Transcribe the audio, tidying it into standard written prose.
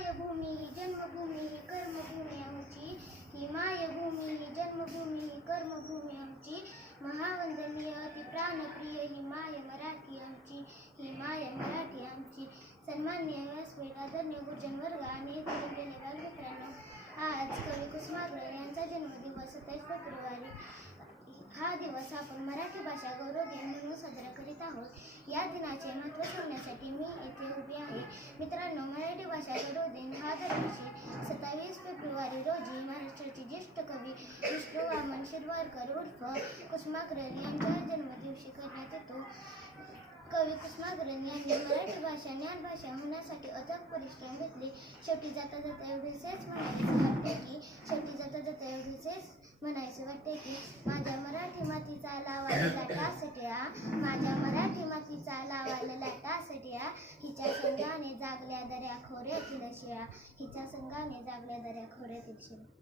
मायभूमी ही जन्मभूमी ही कर्मभूमी आमची, ही मायभूमी ही जन्मभूमी ही कर्मभूमी आमची, महावंदनीय अति प्राणप्रिय ही माय मराठी आमची, ही माय मराठी आमची. सन्माननीय व्यासपीठ, आदरणीय गुरुजन वर्ग आणि गेले बालमित्रांनो, आज कवी कुसुमाग्रज यांचा जन्मदिवस 27 फेब्रुवारी हा दिवस आपण मराठी भाषा गौरव दिन म्हणून साजरा करीत आहोत. या दिनाचे महत्त्व सांगण्यासाठी मी येथे उभी आहे. मित्रांनो, मराठी भाषा गौरव दिन हा दरवर्षी 27 फेब्रुवारी रोजी महाराष्ट्राचे ज्येष्ठ कवी विष्णू वामन शिरवाडकर उर्फ कुसुमाग्रज यांच्या जन्मदिवशी करण्यात येतो. कवी कुसुमाग्रज यांनी मराठी भाषा ज्ञानभाषा होण्यासाठी अथक परिश्रम घेतले. शेवटी जाता जाता एवढेच म्हणायचे वाटते की माझ्या मराठी मातीचा लावायला टासट्या, माझ्या मराठी मातीचा लावायला टासट्या, हिच्या संगाने जागल्या दऱ्या खोऱ्यातील शिळा, हिच्या संगाने जागल्या दऱ्या खोऱ्यातील शिळा.